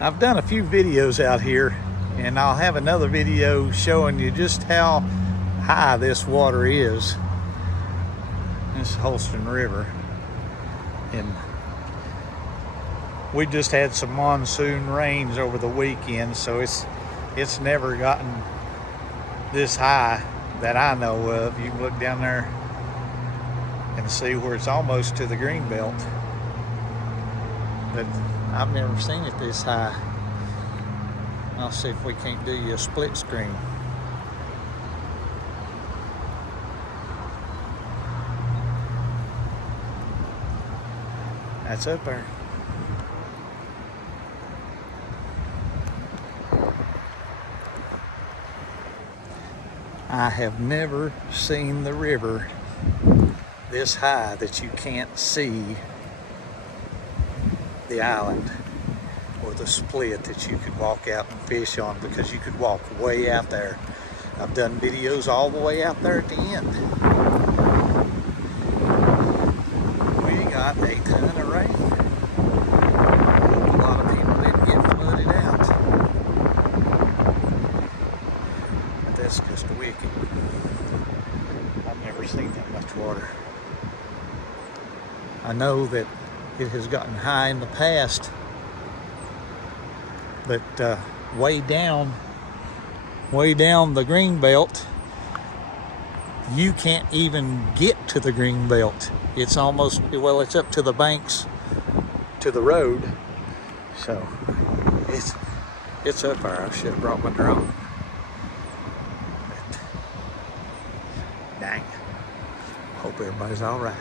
I've done a few videos out here, and I'll have another video showing you just how high this water is. This Holston River. And we just had some monsoon rains over the weekend, so it's never gotten this high that I know of. You can look down there and see where it's almost to the Greenbelt, but I've never seen it this high. I'll see if we can't do you a split screen. That's up there. I have never seen the river this high that you can't see the island or the split that you could walk out and fish on, because you could walk way out there. I've done videos all the way out there at the end. We got a ton of rain. A lot of people didn't get flooded out. But that's just wicked. I've never seen that much water. I know that it has gotten high in the past, but way down the Greenbelt, you can't even get to the Greenbelt. It's almost, well, it's up to the banks to the road, so it's up there. I should have brought my drone. But, dang, hope everybody's all right.